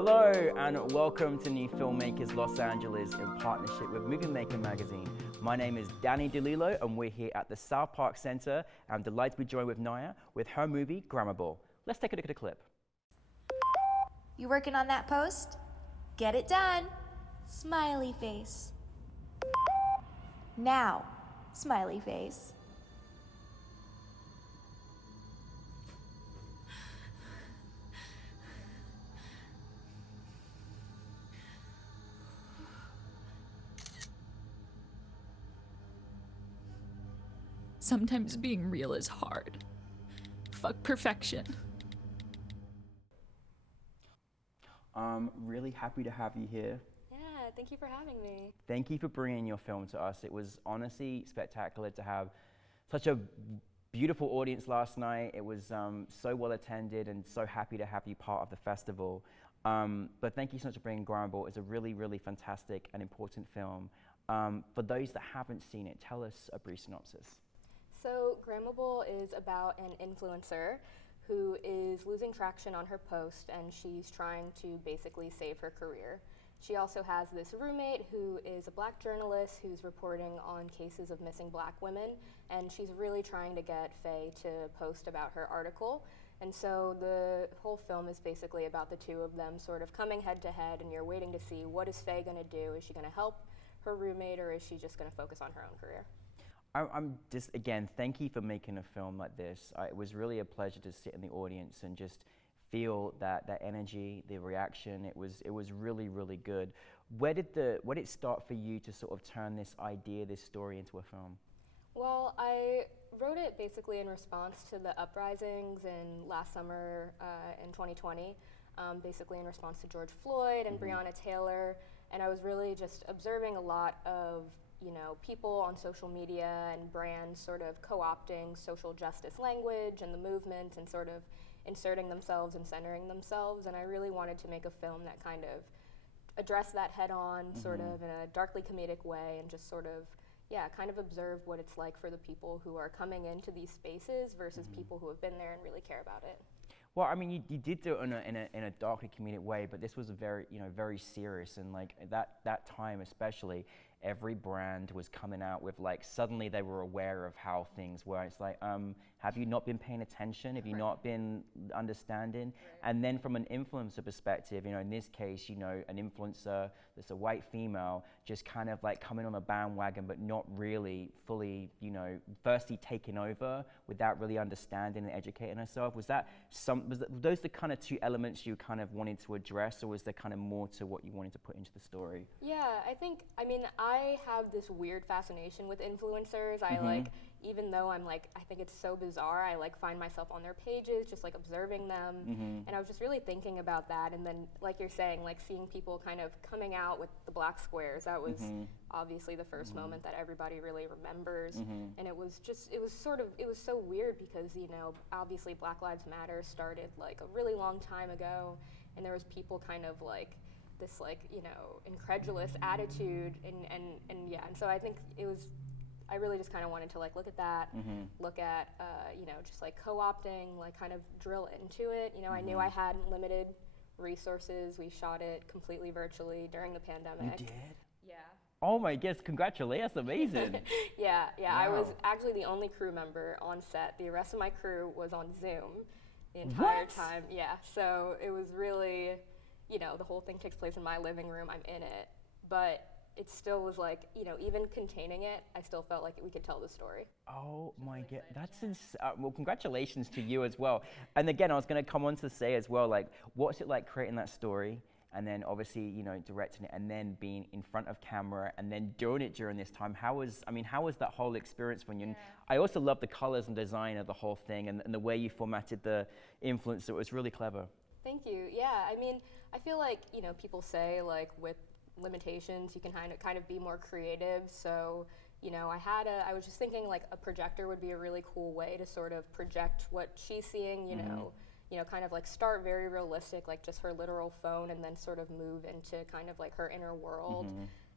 Hello and welcome to NewFilmmakers Los Angeles in partnership with Movie Maker magazine. My name is Danny DeLillo and we're here at the South Park Center. I'm delighted to be joined with Naiyah with her movie Grammable. Let's take a look at a clip. You working on that post? Get it done. Smiley face. Now, smiley face. Sometimes being real is hard. Fuck perfection. I'm really happy to have you here. Yeah, thank you for having me. Thank you for bringing your film to us. It was honestly spectacular to have such a beautiful audience last night. It was so well attended and so happy to have you part of the festival. But thank you so much for bringing Grammable. It's a really, really fantastic and important film. For those that haven't seen it, tell us a brief synopsis. So Grammable is about an influencer who is losing traction on her post and she's trying to basically save her career. She also has this roommate who is a black journalist who's reporting on cases of missing black women, and she's really trying to get Faye to post about her article. And so the whole film is basically about the two of them sort of coming head to head, and you're waiting to see what is Faye gonna do? Is she gonna help her roommate or is she just gonna focus on her own career? I'm just, again, thank you for making a film like this. It was really a pleasure to sit in the audience and just feel that energy, the reaction. It was really, really good. Where did it start for you to sort of turn this idea, this story into a film? Well, I wrote it basically in response to the uprisings in last summer in 2020, basically in response to George Floyd and Breonna Taylor, and I was really just observing a lot of people on social media and brands sort of co-opting social justice language and the movement and sort of inserting themselves and centering themselves, and I really wanted to make a film that kind of addressed that head on, sort of in a darkly comedic way, and just sort of, kind of observe what it's like for the people who are coming into these spaces versus people who have been there and really care about it. Well, I mean, you did do it in a darkly comedic way, but this was a very, very serious, and like that time especially, every brand was coming out with like, suddenly they were aware of how things were. It's like, have you not been paying attention? Have you not been understanding? Right. And then from an influencer perspective, in this case, an influencer that's a white female just kind of like coming on a bandwagon, but not really fully, firstly taking over without really understanding and educating herself. Was those the kind of two elements you kind of wanted to address, or was there kind of more to what you wanted to put into the story? Yeah, I have this weird fascination with influencers. Even though I think it's so bizarre, I find myself on their pages, just observing them. And I was just really thinking about that. And then, like you're saying, seeing people kind of coming out with the black squares, that was obviously the first moment that everybody really remembers. And it was so weird because, obviously Black Lives Matter started a really long time ago. And there was people kind of this incredulous attitude and so I think I really just kind of wanted to look at that, look at just co-opting, kind of drill into it. I knew I had limited resources. We shot it completely virtually during the pandemic. You did? Yeah. Oh my gosh, congratulations, that's amazing. Yeah, wow. I was actually the only crew member on set. The rest of my crew was on Zoom the entire time. Yeah, so it was really, the whole thing takes place in my living room, I'm in it, but it still was even containing it, I still felt like we could tell the story. Oh my God, that's well, congratulations to you as well. And again, I was going to come on to say as well, what's it like creating that story, and then obviously, directing it, and then being in front of camera, and then doing it during this time? How was that whole experience for you? Yeah. I also love the colors and design of the whole thing, and the way you formatted the influencer. It was really clever. Thank you. Yeah, I feel like, people say with limitations, you can kind of be more creative. So, I was just thinking a projector would be a really cool way to sort of project what she's seeing, kind of start very realistic, just her literal phone, and then sort of move into kind of her inner world.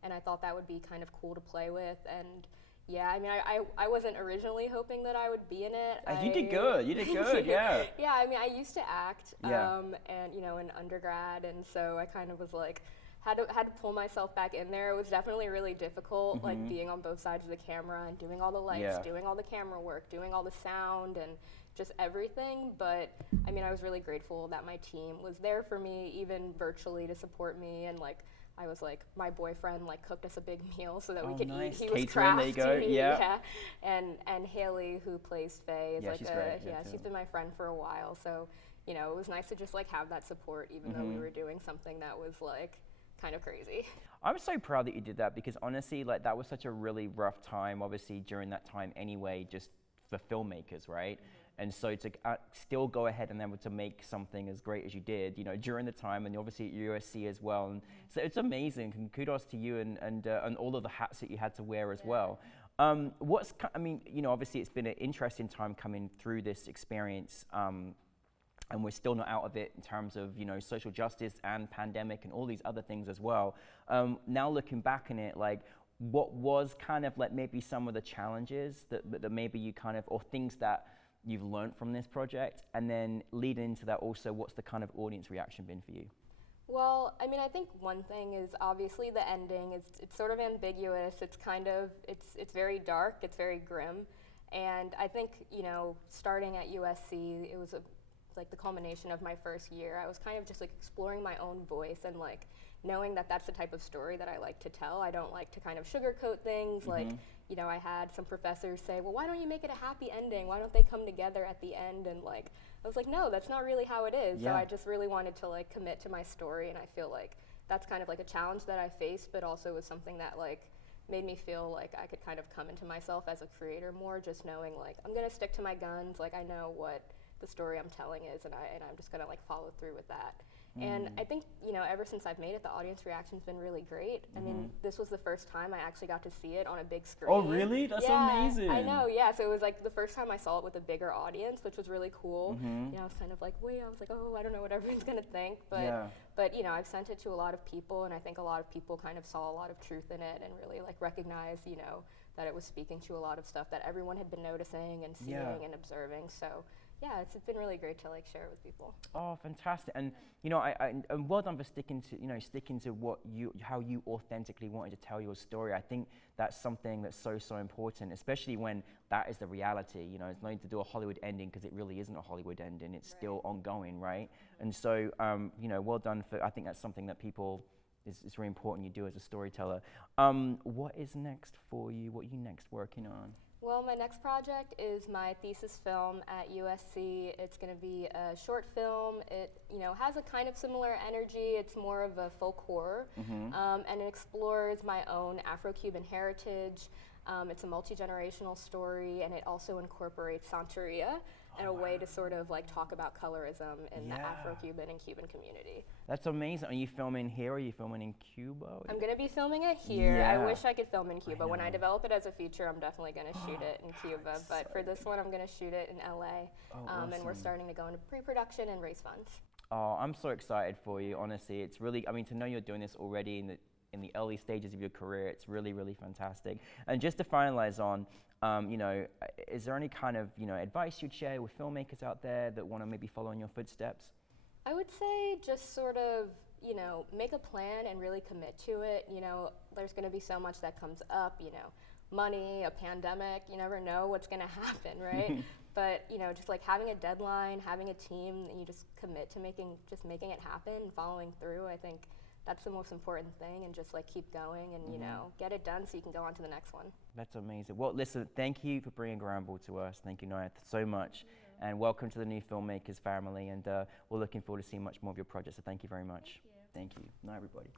And I thought that would be kind of cool to play with. And, Yeah, I mean, I wasn't originally hoping that I would be in it. You did good. You did good. Yeah. Yeah, I mean, I used to act, Yeah. and you know, in undergrad, and so I kind of was like, had to pull myself back in there. It was definitely really difficult, like being on both sides of the camera and doing all the lights, doing all the camera work, doing all the sound, and just everything. But I mean, I was really grateful that my team was there for me, even virtually, to support me, and like. I was like, my boyfriend like cooked us a big meal so that we could eat. He was crafty. There you go. Yeah. And Haley, who plays Faye, is she's great. she's been my friend for a while. So, you know, it was nice to just like have that support, even though we were doing something that was like kind of crazy. I'm so proud that you did that, because honestly, like that was such a really rough time, obviously during that time anyway, just for filmmakers, right? And so to still go ahead and able to make something as great as you did, you know, during the time, and obviously at USC as well. And so it's amazing, and kudos to you and all of the hats that you had to wear as well. I mean, you know, obviously it's been an interesting time coming through this experience, and we're still not out of it in terms of, you know, social justice and pandemic and all these other things as well. Now looking back on it, like, what was kind of like maybe some of the challenges that maybe you kind of, or things that you've learned from this project, and then leading into that also, what's the kind of audience reaction been for you? Well, I mean, I think one thing is obviously the ending. It's sort of ambiguous. It's kind of, it's very dark. It's very grim. And I think, you know, starting at USC, it was like the culmination of my first year. I was kind of just like exploring my own voice and like knowing that that's the type of story that I like to tell. I don't like to kind of sugarcoat things. Like, you know, I had some professors say, well, why don't you make it a happy ending? Why don't they come together at the end? And like, I was like, no, that's not really how it is. So I just really wanted to like commit to my story, and I feel like that's kind of like a challenge that I faced, but also was something that like made me feel like I could kind of come into myself as a creator more, just knowing like I'm gonna stick to my guns. Like I know what the story I'm telling is, and I'm just gonna like follow through with that. And I think, you know, ever since I've made it, the audience reaction's been really great. I mean, this was the first time I actually got to see it on a big screen. Oh, really? That's amazing. I know, yeah. So it was like the first time I saw it with a bigger audience, which was really cool. You know, I was kind of like, I was like, oh, I don't know what everyone's gonna think. But you know, I've sent it to a lot of people, and I think a lot of people kind of saw a lot of truth in it and really like recognized, you know, that it was speaking to a lot of stuff that everyone had been noticing and seeing and observing. So yeah, it's been really great to like share it with people. Oh, fantastic! And you know, and well done for sticking to what how you authentically wanted to tell your story. I think that's something that's so important, especially when that is the reality. You know, it's no need to do a Hollywood ending, because it really isn't a Hollywood ending. It's still ongoing, right? And so, you know, well done for. I think that's something that people is really important you do as a storyteller. What is next for you? What are you next working on? Well, my next project is my thesis film at USC. It's going to be a short film. It, you know, has a kind of similar energy. It's more of a folk horror, and it explores my own Afro-Cuban heritage. It's a multi-generational story, and it also incorporates Santeria in a way to sort of like talk about colorism in the Afro-Cuban and Cuban community. That's amazing. Are you filming here, or are you filming in Cuba? I'm going to be filming it here. I wish I could film in Cuba. When I develop it as a feature, I'm definitely going to shoot it in Cuba. But for this one, I'm going to shoot it in LA. Awesome. And we're starting to go into pre-production and raise funds. Oh, I'm so excited for you, honestly. It's really, I mean, to know you're doing this already in the early stages of your career, it's really, really fantastic. And just to finalize on, you know, is there any kind of, you know, advice you'd share with filmmakers out there that want to maybe follow in your footsteps? I would say just sort of, you know, make a plan and really commit to it. You know, there's going to be so much that comes up, you know, money, a pandemic, you never know what's going to happen, right? But, you know, just like having a deadline, having a team, and you just commit to making it happen and following through, I think that's the most important thing, and just like keep going and, you know, get it done so you can go on to the next one. That's amazing. Well, listen, thank you for bringing Gramble to us. Thank you, Naiyah, so much. And welcome to the New Filmmakers family, and we're looking forward to seeing much more of your projects, so thank you very much. Thank you. Night, everybody.